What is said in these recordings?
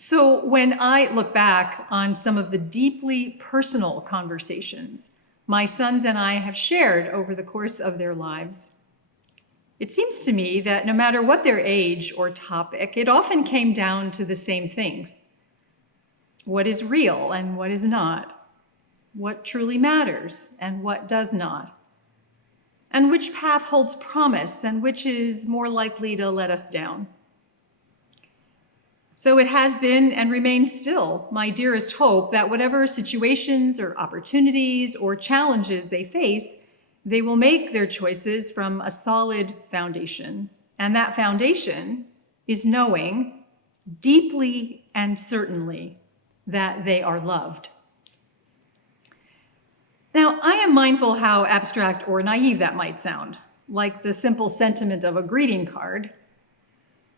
So when I look back on some of the deeply personal conversations my sons and I have shared over the course of their lives, it seems to me that no matter what their age or topic, it often came down to the same things. What is real and what is not? What truly matters and what does not? And which path holds promise and which is more likely to let us down? So it has been and remains still my dearest hope that whatever situations or opportunities or challenges they face, they will make their choices from a solid foundation. And that foundation is knowing deeply and certainly that they are loved. Now, I am mindful how abstract or naive that might sound, like the simple sentiment of a greeting card.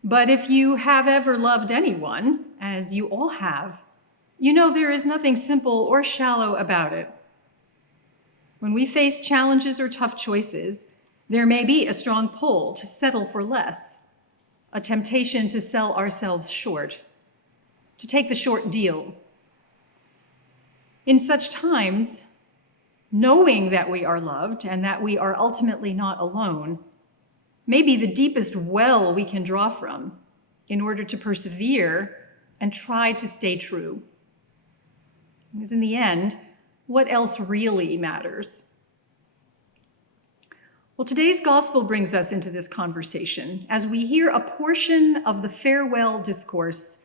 But if you have ever loved anyone, as you all have, you know there is nothing simple or shallow about it. When we face challenges or tough choices, there may be a strong pull to settle for less, a temptation to sell ourselves short, to take the short deal. In such times, knowing that we are loved and that we are ultimately not alone may be the deepest well we can draw from in order to persevere and try to stay true. Because in the end, what else really matters? Well, today's gospel brings us into this conversation as we hear a portion of the farewell discourse,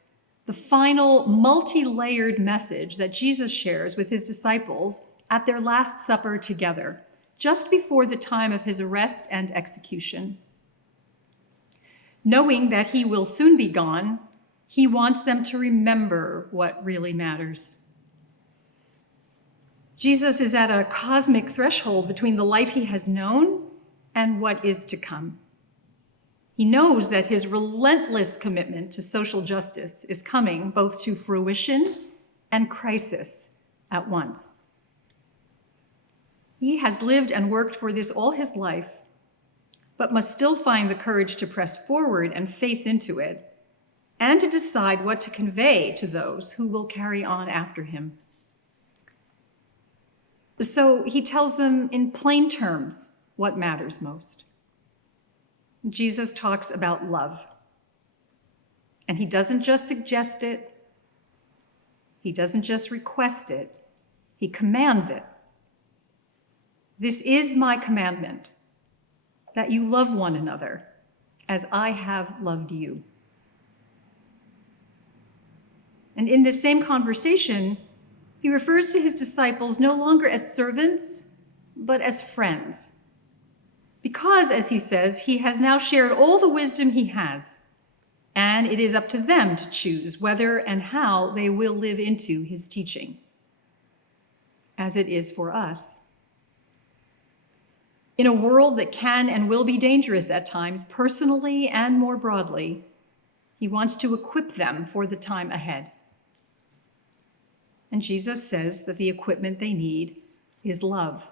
the final multi-layered message that Jesus shares with his disciples at their Last Supper together, just before the time of his arrest and execution. Knowing that he will soon be gone, he wants them to remember what really matters. Jesus is at a cosmic threshold between the life he has known and what is to come. He knows that his relentless commitment to social justice is coming both to fruition and crisis at once. He has lived and worked for this all his life, but must still find the courage to press forward and face into it, and to decide what to convey to those who will carry on after him. So he tells them in plain terms what matters most. Jesus talks about love, and he doesn't just suggest it, he doesn't just request it, he commands it. This is my commandment, that you love one another as I have loved you. And in this same conversation, he refers to his disciples no longer as servants, but as friends. Because, as he says, he has now shared all the wisdom he has, and it is up to them to choose whether and how they will live into his teaching, as it is for us. In a world that can and will be dangerous at times, personally and more broadly, he wants to equip them for the time ahead. And Jesus says that the equipment they need is love.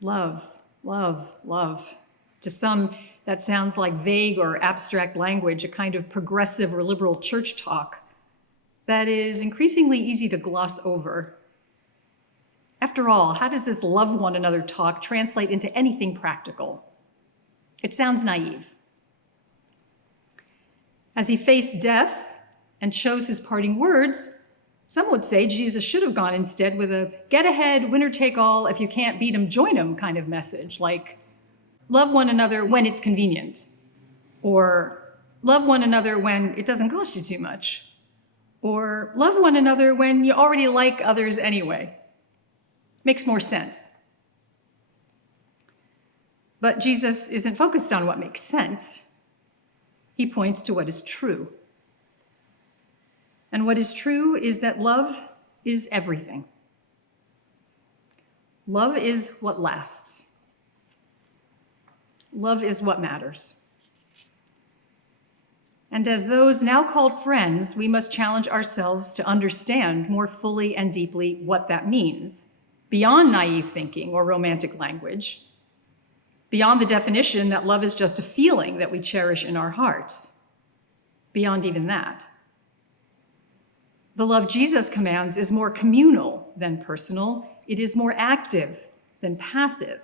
Love, love, love. To some, that sounds like vague or abstract language, a kind of progressive or liberal church talk that is increasingly easy to gloss over. After all, how does this love one another talk translate into anything practical? It sounds naive. As he faced death and chose his parting words, some would say Jesus should have gone instead with a get ahead, winner take all, if you can't beat him, join him kind of message, like love one another when it's convenient, or love one another when it doesn't cost you too much, or love one another when you already like others anyway. Makes more sense. But Jesus isn't focused on what makes sense. He points to what is true. And what is true is that love is everything. Love is what lasts. Love is what matters. And as those now called friends, we must challenge ourselves to understand more fully and deeply what that means, beyond naive thinking or romantic language, beyond the definition that love is just a feeling that we cherish in our hearts, beyond even that. The love Jesus commands is more communal than personal. It is more active than passive.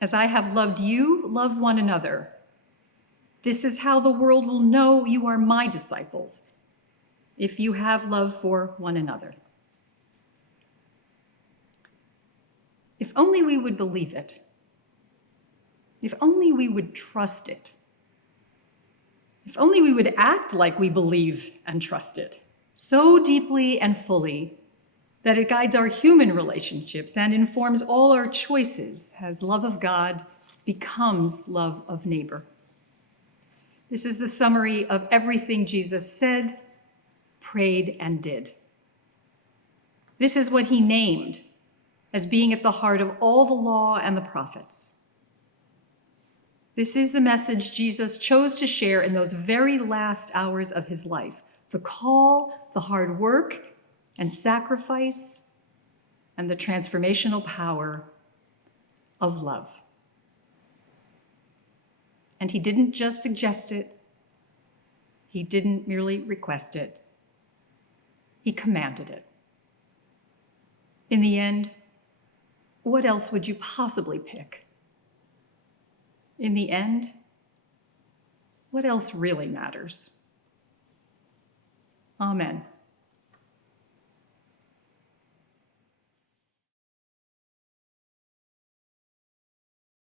As I have loved you, love one another. This is how the world will know you are my disciples, if you have love for one another. If only we would believe it. If only we would trust it. If only we would act like we believe and trust it, so deeply and fully that it guides our human relationships and informs all our choices as love of God becomes love of neighbor. This is the summary of everything Jesus said, prayed, and did. This is what he named as being at the heart of all the law and the prophets. This is the message Jesus chose to share in those very last hours of his life, the call, the hard work and sacrifice, and the transformational power of love. And he didn't just suggest it. He didn't merely request it. He commanded it. In the end, what else would you possibly pick? In the end, what else really matters? Amen.